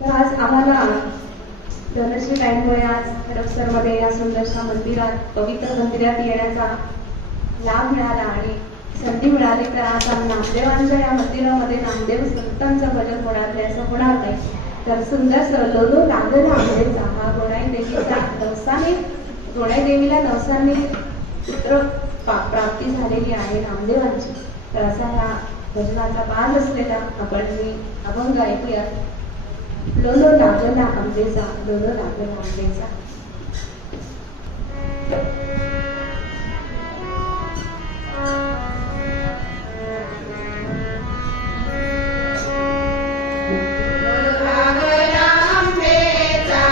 तर आज आम्हाला धनश्री ताईंमुळे आज हडपसरमध्ये या सुंदरशा मंदिरात, पवित्र मंदिरात येण्याचा लाभ मिळाला आणि संधी मिळाली. तर आज नामदेवांच्या या मंदिरामध्ये नामदेव संतांचं भजन होणार नाही असं होणार नाही. तर सुंदर लोलो लागला आंबेचा हा गोणाई देवीचा नवसाने, गोणाई देवीला नवसाने पुत्र प्राप्ती झालेली आहे नामदेवांची. तर असा ह्या भजनाचा बाज असलेला आपण मी अभंग ऐकूया. लोलो लागला आंबेचा, लोलो लागला आंबेचा. लागला आंबेचा